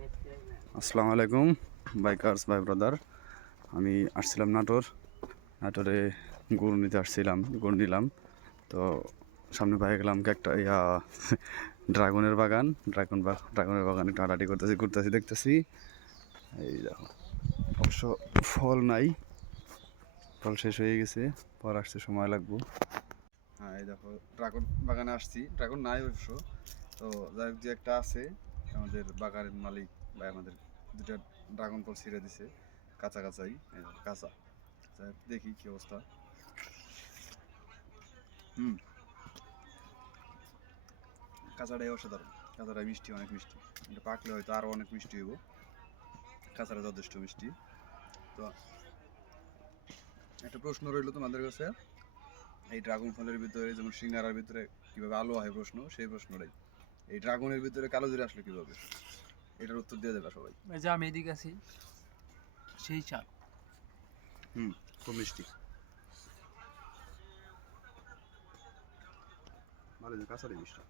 আসসালামু আলাইকুম বাইকার্স ভাই ব্রাদার। আমি আসছিলাম নাটোরে গরু নিতে আসছিলাম, গরু নিলাম। তো সামনে পাই গেলাম একটা ড্রাগনের বাগান, ড্রাগনের বাগানে একটু হাঁটাহাঁটি ঘুরতেছি দেখতেছি। এই দেখো, অবশ্য ফল নাই, ফল শেষ হয়ে গেছে, পর আসতে সময় লাগবো। হ্যাঁ, এই দেখো ড্রাগন বাগানে আসছি, ড্রাগন নাই অবশ্য। তো যাই হোক, যে একটা আছে আমাদের বাগানের মালিক বা আমাদের দুটা ড্রাগন ফল ছিঁড়ে দিছে, কাঁচা কাঁচাই, এই দেখো, কাঁচা। যাই হোক, দেখি কি অবস্থা। হুম, কাঁচাটাই অসাধারণ, কাঁচাটাই মিষ্টি, অনেক মিষ্টি। এটা পাকলে হয়তো আরও অনেক মিষ্টি হইব, কাঁচাটা যথেষ্ট মিষ্টি। তো একটা প্রশ্ন রইল তোমাদের কাছে, এই ড্রাগন ফলের ভিতরে যেমন সিঙ্গারার ভিতরে কিভাবে আলো হয়, প্রশ্ন সেই প্রশ্নটাই, এই ড্রাগনের ভিতরে কালো জিরা আসলে কিভাবে, এটার উত্তর দিয়ে দেবে সবাই। এই যে আমি এদিকে আছি, সেই চাল। হুম, খুব মিষ্টি, ভালো, কাঁচাটাই মিষ্টি।